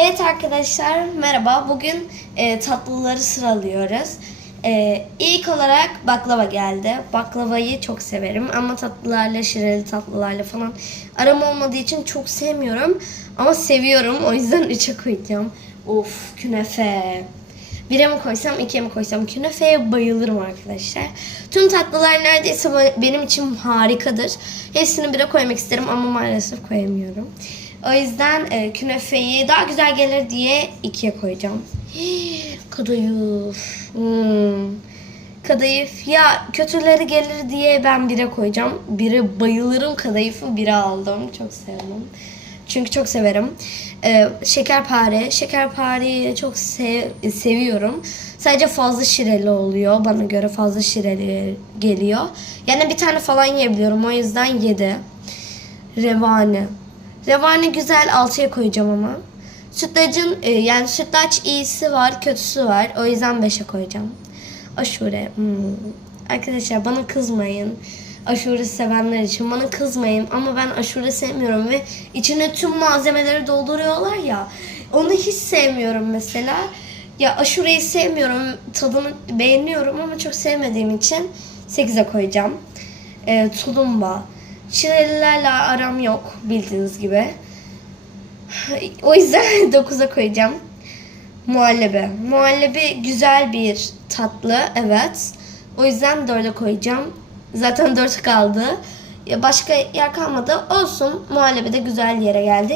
Evet arkadaşlar merhaba. Bugün e, tatlıları sıralıyoruz. E, ilk olarak baklava geldi. Baklavayı çok severim ama tatlılarla, şireli tatlılarla falan aram olmadığı için çok sevmiyorum. Ama seviyorum. O yüzden 3'e koyacağım. Of künefe. Bire mi koysam, ikiye mi koysam? Künefeye bayılırım arkadaşlar. Tüm tatlılar neredeyse be- benim için harikadır. Hepsini bire koymak isterim ama maalesef koyamıyorum. O yüzden e, künefeyi daha güzel gelir diye ikiye koyacağım. Kadayıf. Hmm. Kadayıf. Ya kötüleri gelir diye ben bire koyacağım. Bire bayılırım kadayıfı bire aldım. Çok sevdim. Çünkü çok severim. Ee, şekerpare. Şekerpareyi çok sev- seviyorum. Sadece fazla şireli oluyor. Bana göre fazla şireli geliyor. Yani bir tane falan yiyebiliyorum. O yüzden yedi. Revani. Revani güzel altıya koyacağım ama. Sütlacın e, yani sütlaç iyisi var kötüsü var. O yüzden 5'e koyacağım. Aşure. hmm. Arkadaşlar bana kızmayın. Aşure sevenler için bana kızmayın ama ben aşure sevmiyorum ve içine tüm malzemeleri dolduruyorlar ya. Onu hiç sevmiyorum mesela. Ya aşureyi sevmiyorum. Tadını beğeniyorum ama çok sevmediğim için 8'e koyacağım. E, tulumba. Şirelilerle aram yok bildiğiniz gibi. O yüzden 9'a koyacağım. Muhallebi. Muhallebi güzel bir tatlı evet. O yüzden 4'e koyacağım. Zaten 4 kaldı. Başka yer kalmadı. Olsun. Muhallebi de güzel yere geldi.